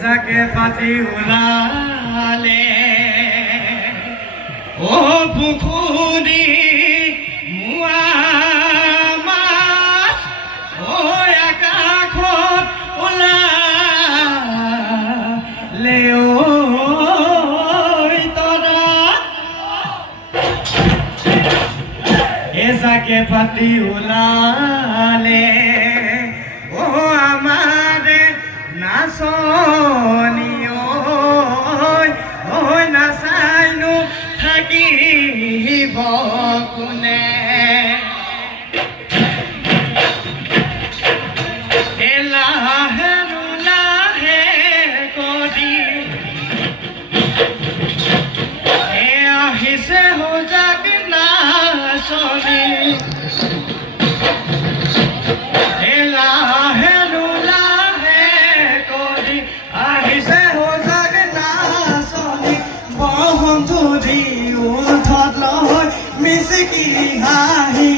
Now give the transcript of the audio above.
যাকে পাতি ওলালে ও পুখুৰী মোৱা মাছ ও আকাশত ওলালে ঐ তৰা যাকে পাতি ওলালে ও আমাৰ নাচনি ঐ নাচাইনো থাকিব কোনে লাহে লাহে কৰি আহিছে সজাগ নাচনি লাহে লাহে কৰি আহিছে সজাগ নাচনি বন্ধুৰি উঠত লয় মিচিকি হাঁহি